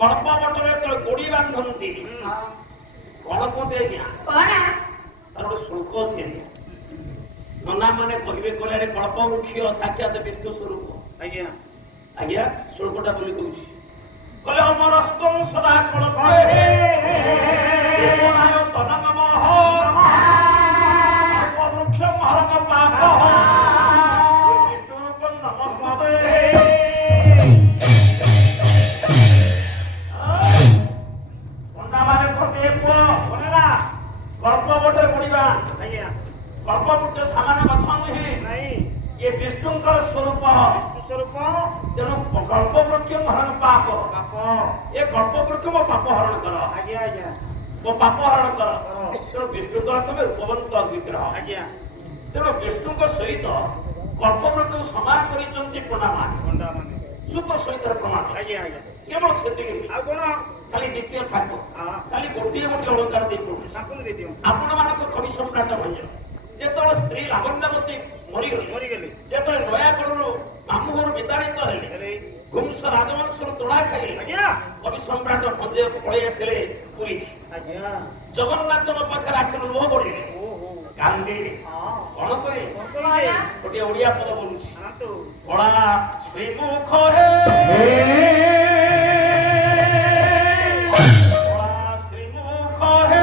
କଳ୍ପ ବଟରେ ଯେତେବେଳେ ଗୋଡ଼ି ବାନ୍ଧନ୍ତି କଣ କୁହନ୍ତି ଆଜ୍ଞା? କଣ? ତାର ଗୋଟେ ଶ୍ଳୋକ ଅଛି ନନା ମାନେ କହିବେ କହିଲେ କଳ୍ପ ବୃକ୍ଷ ସାକ୍ଷାତ ବିଷ୍ଣୁ ସ୍ୱରୂପ। ଆଜ୍ଞା ଆଜ୍ଞା ଶ୍ଳୋକଟା ବୋଲି କହୁଛି କହିଲେ ଅମରସ୍ତଂ ସଦା କଳ୍ପେ ଦେବରାୟ ତନମଃ କଳ୍ପ ବୃକ୍ଷ ମହରକ ପାପ ବିଷ୍ଣୁରୂପଂ ନମସ୍ତେ। ପଣ୍ଡାମାନେ କହିବେ ପୁଅ କଣେଲା କଳ୍ପ ବଟରେ ପଡ଼ିବା। ଆଜ୍ଞା କଳ୍ପ ବୃକ୍ଷ ସାମାନ୍ୟ ଗଛ ନୁହେଁ, ନାଇଁ ଏ ବିଷ୍ଣୁଙ୍କର ସ୍ୱରୂପ। ବିଷ୍ଣୁ ସ୍ୱରୂପ ତେଣୁ କଳ୍ପ ବୃକ୍ଷ ହରଣ ପାପ ବାପ ଏ କଳ୍ପ ବୃକ୍ଷ ମୋ ପାପ ହରଣ କର, ଆଜ୍ଞା ଆଜ୍ଞା ମୋ ପାପ ହରଣ କର। ତେଣୁ ବିଷ୍ଣୁଙ୍କର ତମେ ରୂପବନ୍ତ ବିଗ୍ରହ। ଆଜ୍ଞା ତେଣୁ ବିଷ୍ଣୁଙ୍କ ସହିତ କଳ୍ପ ବୃକ୍ଷକୁ ସମାନ କରିଛନ୍ତି ପଣ୍ଡାମାନେ। ପଣ୍ଡା ମାନେ ସୁଖ ସହିତ ପ୍ରମାଣ। ଆଜ୍ଞା ଆଜ୍ଞା କେବଳ ସେତିକି ଆଉ କଣ ଖାଲି ଦ୍ୱିତୀୟ ଠାକୁର ହଁ ଖାଲି ଗୋଟିଏ ଗୋଟିଏ ଅଳଙ୍କାର ଦେଇ ପଡୁଛି। ସାକୁଲ ଦେଇଦିଅ ଆପଣମାନଙ୍କ କବି ସମ୍ରାଟ ଭଞ୍ଜ ଯେତେବେଳେ ସ୍ତ୍ରୀ ଲାବଣ୍ୟବତୀ ମରିଗଲେ, ମରିଗଲେ ଯେତେବେଳେ ନୟାଗଡ଼ରୁ ମାମୁଁ ଘରୁ ବିତାଡ଼ିତ ହେଲେ, ହେଲେ ଘୁମସ ରାଜବଂଶରୁ ତୋଳା ଖାଇଲେ, ଆଜ୍ଞା କବି ସମ୍ରାଟ ଭଞ୍ଜ ପଳେଇ ଆସିଲେ ପୁରୀ। ଆଜ୍ଞା ଜଗନ୍ନାଥଙ୍କ ପାଖରେ ଆଖିରୁ ଲୁହ ଗଡ଼ିଲେ, ଓହୋ କାନ୍ଦିଲେ। ହଁ କଣ କହିଲେ? କଣ କହିଲେ? ଗୋଟିଏ ଓଡିଆ ପଦ ବୋଲୁଛି ଶୁଣନ୍ତୁ କଳା ଶ୍ରୀମୁଖ ହେ କଳା ଶ୍ରୀମୁଖ ହେ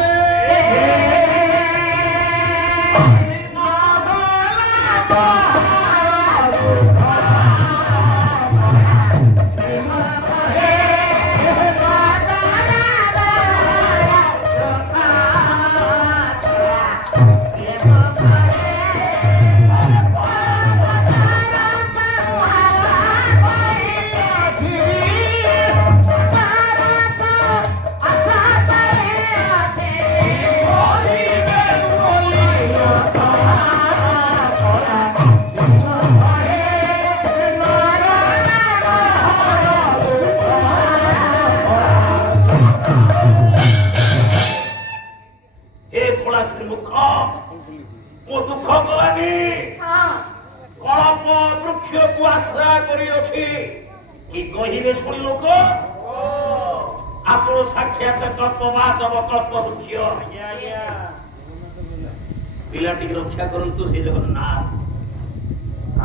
ମୋ ଦୁଃଖ ଗଲାନି। କଳ୍ପ ବୃକ୍ଷକୁ ଆଶ୍ରୟ କରିଅଛି କି କହିବେ ଶୁଣି ଲୋକ ଆପଣ ସାକ୍ଷାତ କଳ୍ପ ବାଦବ କଳ୍ପ ବୃକ୍ଷ। ଆଜ୍ଞା ଆଜ୍ଞା ପିଲାଟିକି ରକ୍ଷା କରନ୍ତୁ ସେ ଜଗନ୍ନାଥ।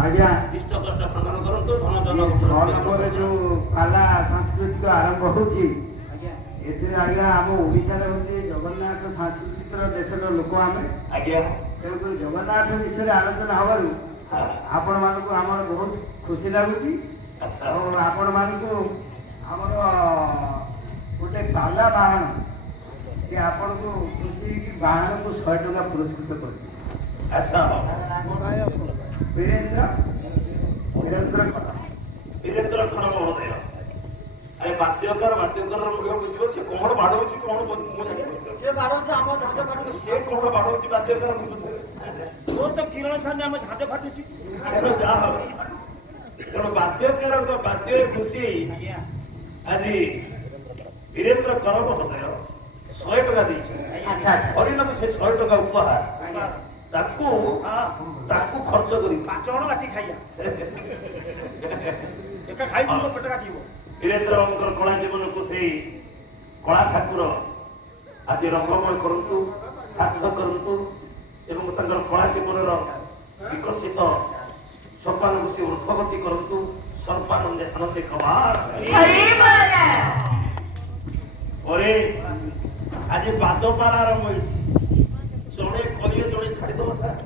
ଆଜ୍ଞା ଇଷ୍ଟ କଷ୍ଟ ଖଣ୍ଡନ କରନ୍ତୁ ଧନ ଜନ ଛଅ ନମ୍ବରରେ ଯୋଉ ପାଲା ସାଂସ୍କୃତିକ ଆରମ୍ଭ ହଉଛି ଆଜ୍ଞା ଏଥିରେ ଆଜ୍ଞା ଆମ ଓଡ଼ିଶାରେ ହଉଛି ଜଗନ୍ନାଥ ସାଂସ୍କୃତିକ ଦେଶର ଲୋକ ଆମେ। ଆଜ୍ଞା ତେଣୁକରି ଜଗନ୍ନାଥ ବିଷୟରେ ଆଲୋଚନା ହେବାରୁ ଆପଣମାନଙ୍କୁ ଆମର ବହୁତ ଖୁସି ଲାଗୁଛି। ଆଚ୍ଛା ଆଉ ଆପଣମାନଙ୍କୁ ଆମର ଗୋଟେ ପାଲା ବାହନ ସେ ଆପଣଙ୍କୁ ଖୁସି ହେଇକି ବାହନକୁ 100 ଟଙ୍କା ପୁରସ୍କୃତ କରୁଛି। ଆଚ୍ଛା ବୀରେନ୍ଦ୍ର ଖଣ୍ଡ ମହୋଦୟ ଆରେ ବାଦ୍ୟକାର ମୁଖ୍ୟ ବୁଝିବ ସେ କଣ ବାଡଉଛି କଣ ମୁଁ ଜାଣିପାରୁଛି। ସେ ବାଡ଼ଉଛି ଆମ ଝାଞ୍ଜ ଫାଟୁଛି ସେ କଣ ବାଡଉଛି ବାଦ୍ୟକାର ମୁଁ ବୁଝିବି। ମୋର ତ କିରଣ ଛାଡି ଆମ ଝାଞ୍ଜ ଫାଟୁଛି। ଯାହା ହବ ତେଣୁ ବାଦ୍ୟକାରଙ୍କ ବାଦ୍ୟରେ ଖୁସି ଆଜ୍ଞା ଆଜି ବୀରେନ୍ଦ୍ର କର ମହୋଦୟ 100 ଟଙ୍କା ଦେଇଛନ୍ତି। ହରିଣକୁ ସେ 100 ଟଙ୍କା ଉପହାର ତାକୁ ଖର୍ଚ୍ଚ କରି 5 ଜଣ ରାତି ଖାଇବା ଏକା ଖାଇବୁ ତ ପେଟ କାଟିବ। ବୀରେନ୍ଦ୍ରଙ୍କର କଳା ଜୀବନକୁ ସେଇ କଳା ଠାକୁର ଆଜି ରଙ୍ଗମୟ କରନ୍ତୁ, ସାର୍ଥ କରନ୍ତୁ ଏବଂ ତାଙ୍କର କଳା ଜୀବନର ବିକଶିତ ସୋପାନକୁ ସେ ଊର୍ଦ୍ଧ୍ୱଗତି କରନ୍ତୁ। ସର୍ବାନନ୍ଦେ ଆନନ୍ଦେ କବାର ପରେ ଆଜି ବାଦପାଲା ଆରମ୍ଭ ହେଇଛି। ଜଣେ କହିଲେ ଜଣେ ଛାଡ଼ିଦବ ସାର୍,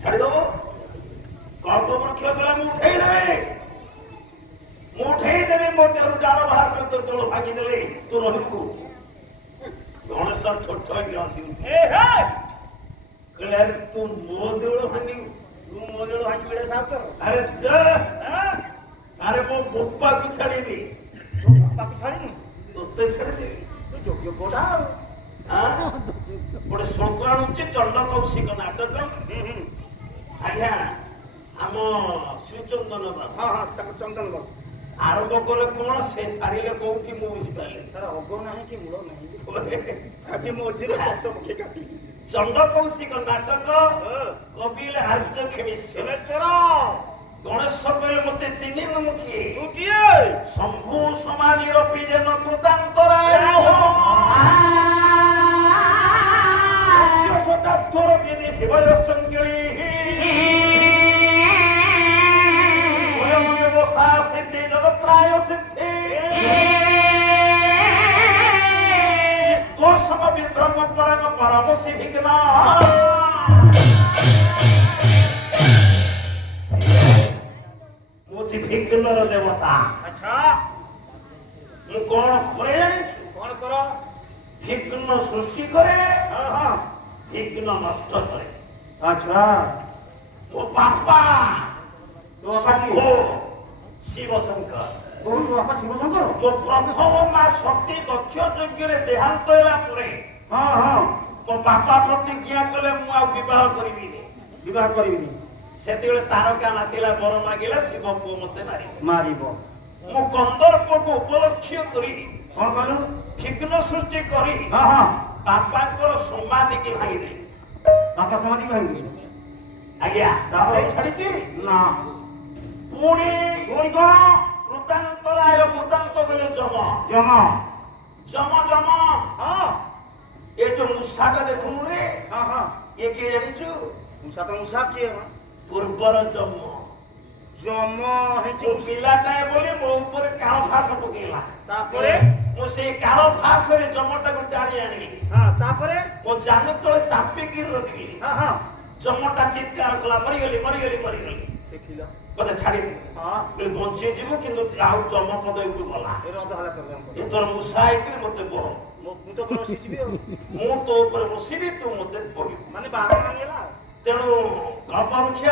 ଛାଡ଼ିଦବ। କଳ୍ପ ବୃକ୍ଷ କଲା ମୁଁ ଉଠେଇଦେବି ମୋ ଦେହରୁ ଡାଳ ବାହାର କରି ତୋ ଦେଉଳ ଭାଙ୍ଗିଦେଲେ ତୁ ରହିବୁ। ଗଣେଶ ଠୋଠ ହେଇକି ଆସିବୁ କହିଲେ ଆରେ ତୁ ମୋ ଦେଉଳ ଭାଙ୍ଗିବୁ, ତୁ ମୋ ଦେଳ ଭାଙ୍ଗି ବେড়ে ସାଥ ଆରେ ଆରେ ମୋ ବୋପାକୁ ଛାଡ଼ିବି, ପାଖ ଛାଡ଼ିନୁ ତୋତେ ଛାଡ଼ିଦେବି। ତୁ ଯୋଗ୍ୟ କୋଟା ଗୋଟେ ଶ୍ଳୋକ ଆଣୁଛି ଚଣ୍ଡ କୌଶିକ ନାଟକ। ଆଜ୍ଞା ଆମ ଶ୍ରୀଚନ୍ଦନ ବାବୁ ହଁ ହଁ ତାଙ୍କ ଚନ୍ଦନ ବାବୁ ଆରମ୍ଭ କଲେ କଣ ସେ ସାରିଲେ କୋଉଠି ମୁଁ ବୁଝିପାରିଲି। ତାର ଅଗ ନାହିଁ କି ମୂଳ ନାହିଁ ଆଜି ମଝିରେ ପକ୍ତ ପକ୍ଷୀ କାଟିଲି। ଚଣ୍ଡ କୌଶିକ ନାଟକ କବିଲେ ଆର୍ଯ୍ୟ କ୍ଷମେଶ୍ୱର ଗଣେଶ କହିଲେ ମତେ ଚିହ୍ନିନୁ ମୁଁ କିଏ? ତୁ କିଏ? ଶମ୍ଭୁ ସମାଧିର ପିଜେନ କୃତାନ୍ତରାୟ ସଚାତ୍ୱର ବିଧି ଶିବରଶ୍ଚଙ୍କିଳୀ ସ୍ୱୟଂ ବସା ସିଦ୍ଧି ଜଗତ୍ରାୟ ସିଦ୍ଧି ଦୋଷମ ବିଭ୍ରମ ପରମ ପରମସି ବିଘ୍ନ ବିଘ୍ନର ଦେବତା। ଆଚ୍ଛା ମୁଁ କଣ କରେ ଜାଣିଛୁ? କଣ କର? ବିଘ୍ନ ସୃଷ୍ଟି କରେ, ହଁ ବିଘ୍ନ ନଷ୍ଟ କରେ। ଆଚ୍ଛା ମୋ ବାପା ତୋ ବାପା କିଏ? ଶମ୍ଭୁ ଶିବ ଶଙ୍କର। ତୋ ବାପା ଶିବ ଶଙ୍କର? ମୋ ପ୍ରଥମ ମା ସତୀ ଦକ୍ଷ ଯଜ୍ଞରେ ଦେହାନ୍ତ ହେଲା ପରେ ହଁ ମୋ ବାପା ପ୍ରତିଜ୍ଞା କଲେ ମୁଁ ଆଉ ବିବାହ କରିବିନି। ବିବାହ କରିବିନି। ସେତେବେଳେ ତାରକା ନାତିଲା ବର ମାଗିଲା ଶିବ ପୁଅ ମତେ ମାରିବ। ମୁଁ କନ୍ଦର୍ପକୁ ଉପଲକ୍ଷ୍ୟ କରି କଣ କଲୁ? ବିଘ୍ନ ସୃଷ୍ଟି କରି ହଁ ବାପାଙ୍କର ସମାଧିକି ଭାଙ୍ଗିଦେଲି। ବାପା ସମାଧି ଭାଙ୍ଗି? ଆଜ୍ଞା ତାପରେ ଛାଡିଛି ନା। ପୁଣି ପୁଣି କଣ? କୃତାନ୍ତରାୟ କୃତାନ୍ତ କହିଲେ ଯମ ଯମ। ଯମ ଯମ ହଁ ଏ ଯୋଉ ମୂଷାଟା ଦେଖୁନୁ ରେ ହଁ ଏ କିଏ ଜାଣିଛୁ? ମୂଷା ତ ମୂଷା କିଏ? ପୂର୍ବର ଯମ। ଯମ ହେଇଛି ଯୋଉ ପିଲାଟାଏ ବୋଲି ମୋ ଉପରେ କାଳ ଫାସ ପକେଇଲା। ତାପରେ ମୁଁ ସେଇ କାଳ ଫାସରେ ଜମଟାକୁ ଟାଣି ଆଣିଲି। ହଁ ତାପରେ ମୋ ଜାଲ ତଳେ ଚାପିକି ରଖିଲି। ହଁ ଜମଟା ଚିତ୍କାର କଲା ମରିଗଲି ମରିଗଲି ମରିଗଲି। ଦେଖିଲ ମତେ ଛାଡିଲି ହଁ ବଞ୍ଚି ଯିବୁ କିନ୍ତୁ ଆଉ ଜମ ପଦ ଏଠୁ ଗଲା। ଏ ରଦ ହେଲା କର ଏଥର ମୂଷା ହେଇକିରି ମତେ ବହ। ମୁଁ ତ ବସିଯିବି ଆଉ। ମୁଁ ତୋ ଉପରେ ବସିବି ତୁ ମତେ ବହିବୁ। ମାନେ ବାହାଘର ହେଇଗଲା। ତେଣୁ ଗଳ୍ପ ମୁଖ୍ୟ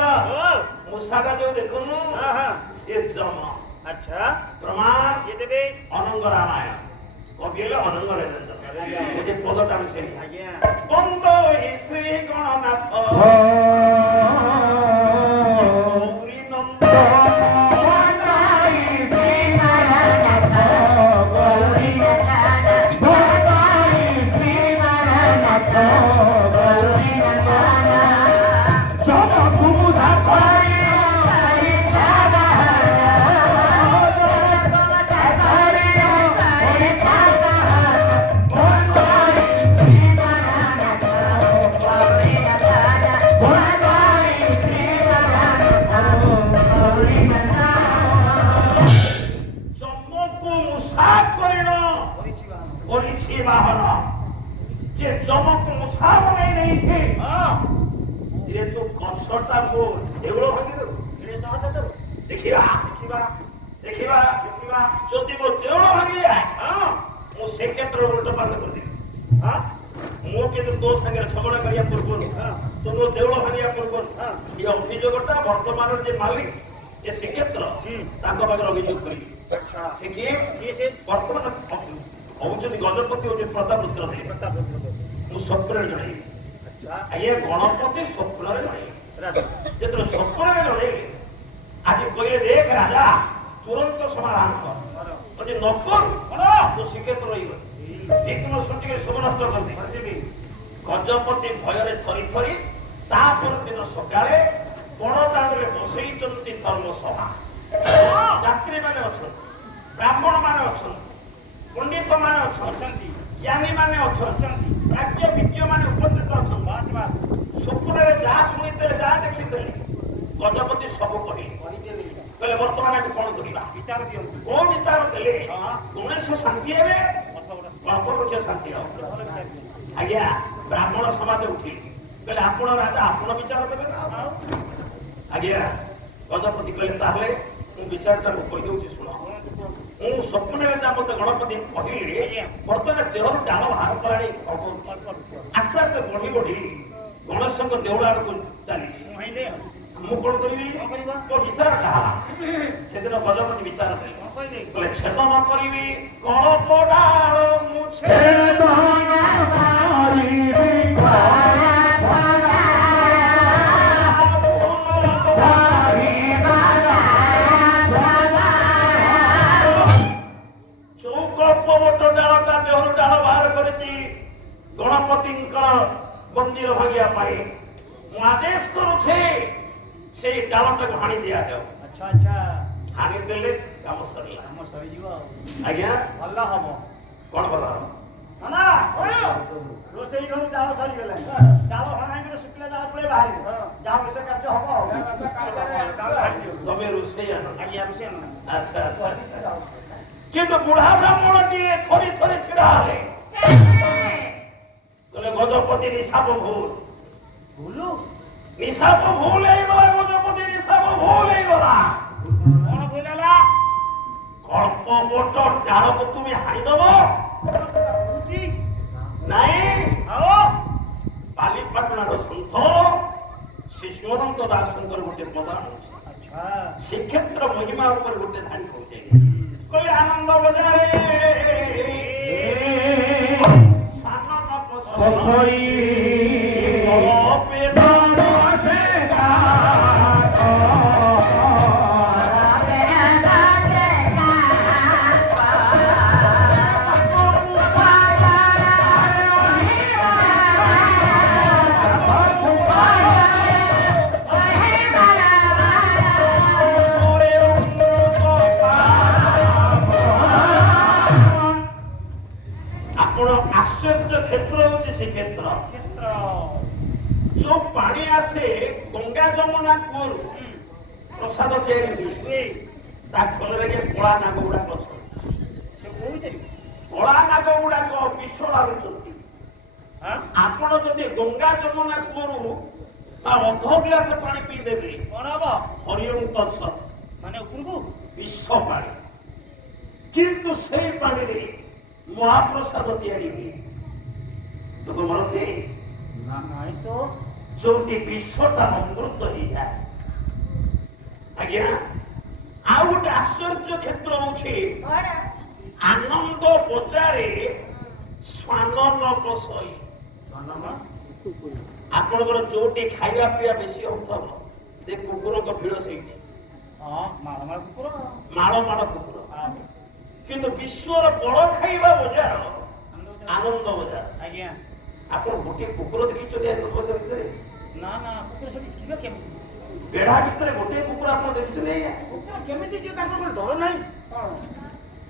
ମୂଷାଟା ଯୋଉ ଦେଖୁନୁ ସିଏ ଜମ। ଆଚ୍ଛା ପ୍ରମାଣ କିଏ ଦେବେ? ଅନଙ୍ଗ ରାମାୟଣ କବି ହେଲେ ଅନଙ୍ଗ ରେଜେନ୍ଦ୍ର। ଗୋଟେ ପଦଟା ମୁଁ ସେଇ ଆଜ୍ଞା ବନ୍ଦ ଶ୍ରୀ ଗଣନାଥ ଗୌରୀ ନନ୍ଦ ବାହନ ଯେ ଜମକୁ ମୂଷା ବନେଇ ଦେଇଛି। ଯେହେତୁ ଗଛଟାକୁ ଦେଉଳ ଭାଙ୍ଗିଦେବୁ ଦେଖିବା ଦେଖିବା ଦେଖିବା ଦେଖିବା ଯଦି ମୋ ଦେଉଳ ଭାଙ୍ଗିଯାଏ ମୁଁ ସେ କ୍ଷେତ୍ର ଉଲ୍ଟ ପାଲ୍ଟ କରିଦେବି। ମୁଁ କିନ୍ତୁ ତୋ ସାଙ୍ଗରେ ଝଗଡ଼ା କରିବା ପୂର୍ବରୁ ତୁ ମୋ ଦେଉଳ ଭାଙ୍ଗିବା ପୂର୍ବରୁ ଏ ଅଭିଯୋଗଟା ବର୍ତ୍ତମାନର ଯେ ମାଲିକ ଏ ଶ୍ରୀକ୍ଷେତ୍ର ତାଙ୍କ ପାଖରେ ଅଭିଯୋଗ କରିବି। ସେ କିଏ? ସେ ବର୍ତ୍ତମାନ ହଉଛନ୍ତି ଗଜପତି ହଉଛି ପ୍ରତାପରୁଦ୍ର ଦେବ। ମୁଁ ସ୍ୱପ୍ନରେ ଜଣେଇବି। ଆଜ୍ଞା ଗଣପତି ସ୍ୱପ୍ନରେ ଜଣେଇବି। ଯେତେବେଳେ ସ୍ୱପ୍ନରେ ଜଣେଇବି ଆଜି କହିଲେ ଦେଖ ରାଜା ତୁରନ୍ତ ସମାଧାନ କର ଯଦି ନ କରୁ ତ ଶ୍ରୀକ୍ଷେତ୍ର ରହିବ ବିଘ୍ନ ସୃଷ୍ଟିରେ ସବୁ ନଷ୍ଟ କରିଦେବି। ଗଜପତି ଭୟରେ ଥରି ଥରି ତା ପରଦିନ ସକାଳେ ବଣଦାଣ୍ଡରେ ବସେଇଛନ୍ତି ଧର୍ମସଭା। ଯାତ୍ରୀମାନେ ଅଛନ୍ତି, ବ୍ରାହ୍ମଣ ମାନେ ଅଛନ୍ତି, ପଣ୍ଡିତ ମାନେ ଅଛନ୍ତି, ଜ୍ଞାନୀ ମାନେ ଅଛନ୍ତି, ପ୍ରାଜ୍ଞ ବିଜ୍ଞ ମାନେ ଉପସ୍ଥିତ ଅଛନ୍ତି। ସ୍ୱପ୍ନରେ ଯାହା ଶୁଣିଥିଲେ ଯାହା ଦେଖିଥିଲେ ଗଜପତି ସବୁ କହିଲେ କହିଲେ ବର୍ତ୍ତମାନ ଆମେ କଣ କରିବା? ବିଚାର ଦିଅନ୍ତୁ। କୋଉ ବିଚାର ଦେଲେ ଗଣେଶ ଶାନ୍ତି ହେବେ, ଗଳ୍ପବୃକ୍ଷ ଶାନ୍ତି ହବ? ଆଜ୍ଞା ବ୍ରାହ୍ମଣ ସମାଜ ଉଠିଲେ କହିଲେ ଆପଣ ରାଜା ଆପଣ ବିଚାର ଦେବେ ନା? ଆଜ୍ଞା ଗଜପତି କହିଲେ ତାହେଲେ ମୁଁ ବିଚାରଟାକୁ କହିଦେଉଛି ଶୁଣ। ମୁଁ ସ୍ୱପ୍ନରେ ଯା ମତେ ଗଣପତି କହିଲେ ବର୍ତ୍ତମାନ ଦେହରୁ ଡାଳ ବାହାର କଲାଣି ଆସ୍ତେ ଆସ୍ତେ ବଢି ବଢି ଗଣେଶଙ୍କ ଦେଉଳ ଆଡକୁ ଚାଲିଛି। ମୁଁ କଣ କରିବି? ମୋ ବିଚାରଟା ସେଦିନ ଗଜପତି ବିଚାର ଦେଲେ କହିଲେ ଛେଦନ କରିବି ଗଳପ ଡାଳ ମୁଁ ଛେଦନ ଡାଳଟା ଦେହରୁ ଡାଳ ବାହାର କରିଛି ଗଣପତିଙ୍କର ମନ୍ଦିର ଭାଙ୍ଗିବା ପାଇଁ। ମୁଁ ଆଦେଶ କରୁଛି ସେଇ ଡାଳଟାକୁ ହାଣି ଦିଆଯାଉ। ଆଚ୍ଛା ଆଚ୍ଛା ହାଣିଦେଲେ କାମ ସରିଲା। କାମ ସରିଯିବ ଆଉ ଆଜ୍ଞା ଭଲ ହବ କଣ ଭଲ? ନା ରୋଷେଇ ଘରୁ ଜାଳ ସରିଗଲାଣି ଜାଳ ହଣାଇକି ଶୁଖିଲା ଜାଳ ପୁଳେ ବାହାରିବ ଯାହା ରୋଷେଇ କାର୍ଯ୍ୟ ହବ ଆଉ ଜାଳ ହାଣି ଦିଅ ତମେ ରୋଷେଇ ଆଣ। ଆଜ୍ଞା ରୋଷେଇ ଆଣ ଆଚ୍ଛା ଆଚ୍ଛା ଆଚ୍ଛା। କିନ୍ତୁ ବୁଢା ବ୍ରାହ୍ମଣଟିଏ ଥରି ଥରି ଛିଡା ହେଲେ କହିଲେ ଗଜପତି ନିଶାପ ଭୁଲ। ଭୁଲୁ ନିଶାପ ଭୁଲ ହେଇଗଲା। ଗଜପତି ନିଶାପ ଭୁଲ ହେଇଗଲା। କଣ ଭୁଲ ହେଲା କଳ୍ପ ବଟ ଡାଳକୁ ତୁମେ ହାଣିଦବ ଭୁଲୁଛି ନାଇଁ। ଆଉ ବାଲିପାଟଣାର ସନ୍ଥ ଶିଶୁଅନନ୍ତ ଦାସଙ୍କର ଗୋଟେ ପ୍ରଦାନ ଅଛି। ଆଚ୍ଛା ଶ୍ରୀକ୍ଷେତ୍ର ମହିମା ଉପରେ ଗୋଟେ ଧାଡ଼ି କହୁଛେ କହିଲେ ଆନନ୍ଦ ବଜାରେ ସାନନ ପସଇ ଆପଣ ଆଶ୍ଚର୍ଯ୍ୟ କ୍ଷେତ୍ର ହଉଛି ଶ୍ରୀକ୍ଷେତ୍ର। କ୍ଷେତ୍ର ଯୋଉ ପାଣି ଆସେ ଗଙ୍ଗା ଯମୁନା କୂଅରୁ ପ୍ରସାଦ ତିଆରି ହୁଏ ତା ଫଳରେ କଳା ନାଗ ଗୁଡାକ ଅଛନ୍ତି। ସେ କହୁଥିଲି କଳା ନାଗ ଗୁଡାକ ବିଷ ଲାଗୁଛନ୍ତି। ଆପଣ ଯଦି ଗଙ୍ଗା ଯମୁନା କୂଅରୁ ତା ଅଧ ଗ୍ଲାସ ପାଣି ପିଇଦେବେ କଣ ହବ ହରିଓମ ତତ୍ସତ ମାନେ ଉପରକୁ ବିଷ ପାଣି। କିନ୍ତୁ ସେଇ ପାଣିରେ ମହାପ୍ରସାଦ ତିଆରି ହୁଏ। ଲୋକ ମରନ୍ତି ନାଇଁ ତ ଯୋଉଠି ବିଷଟା ଅମୃତ ହେଇଯାଏ। ଆଜ୍ଞା ଆଉ ଗୋଟେ ଆଶ୍ଚର୍ଯ୍ୟ କ୍ଷେତ୍ର ହଉଛି ଆନନ୍ଦ ବଜାରେ ଶ୍ୱାନ ନ ପଶଇ। ଆପଣଙ୍କର ଯୋଉଠି ଖାଇବା ପିଇବା ବେଶୀ ହଉଥିବ ସେ କୁକୁରଙ୍କ ଭିଡ଼ ସେଇଠି। ହଁ ମାଳ ମାଳ କୁକୁର ମାଳ ମାଳ କୁକୁର। କିନ୍ତୁ ବିଶ୍ୱର ବଡ ଖାଇବା ବଜାର ଆନନ୍ଦ ବଜାର। ଆଜ୍ଞା ଆପଣ ଗୋଟିଏ କୁକୁର ଦେଖିଛନ୍ତି ଆନନ୍ଦ ବଜାର ଭିତରେ? ନା ନା କୁକୁର ସେଠି ଯିବେ କେମିତି ବେଢା ଭିତରେ ଗୋଟିଏ କୁକୁର ଆପଣ ଦେଖିଛନ୍ତି ଆଜ୍ଞା? କୁକୁର କେମିତି ଯିବେ ତାଙ୍କର କଣ ଡର ନାହିଁ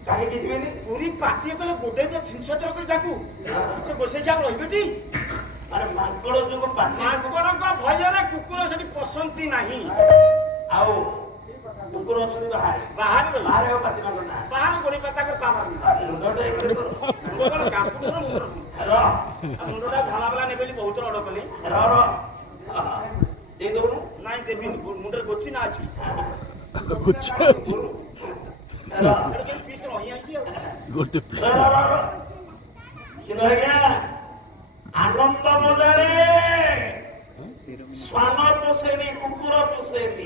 କାହିଁକି ଯିବେନି? ପୁରୀ ପାଟିଏ କଲେ ଗୋଟେ ଜିନିଷ ତର କରି ତାକୁ ସେ ବସେଇକି ଆଉ ରହିବେଟି ଆରେ ମାଙ୍କଡ ଯୋଗ ପାତି ମାଙ୍କଡଙ୍କ ଭୟରେ କୁକୁର ସେଠି ପଶନ୍ତି ନାହିଁ। ଆଉ କୁକୁର ଅଛନ୍ତି ବାହାରେ ବାହାରେ ରହିବେ। ବାହାରେ ଆଉ ପାତି ମାଙ୍କଡ ନା ବାହାରେ ଗୋଡି ପାତାକ ପାବାର ମୁଣ୍ଡଟା ଏକରେ ତୋର। ମୁଣ୍ଡ କାପୁର ମୁଣ୍ଡଟା ଝାଲାବଲା ନେବେ ବୋଲି ବହୁତ ରଡ କଲି ର ଦେଇ ଦଉନୁ ନାଇଁ ଦେବିନି ମୁଣ୍ଡରେ ଗୋଚି ନା ଅଛି ପିସ୍ ରହିଯାଇଛି ଆଉ ଗୋଟେ କିନ୍ତୁ ଆଜ୍ଞା ଆନନ୍ଦ ବଜାରେ ଶ୍ୱାନ ପୋଷେନି କୁକୁର ପୋଷେନି।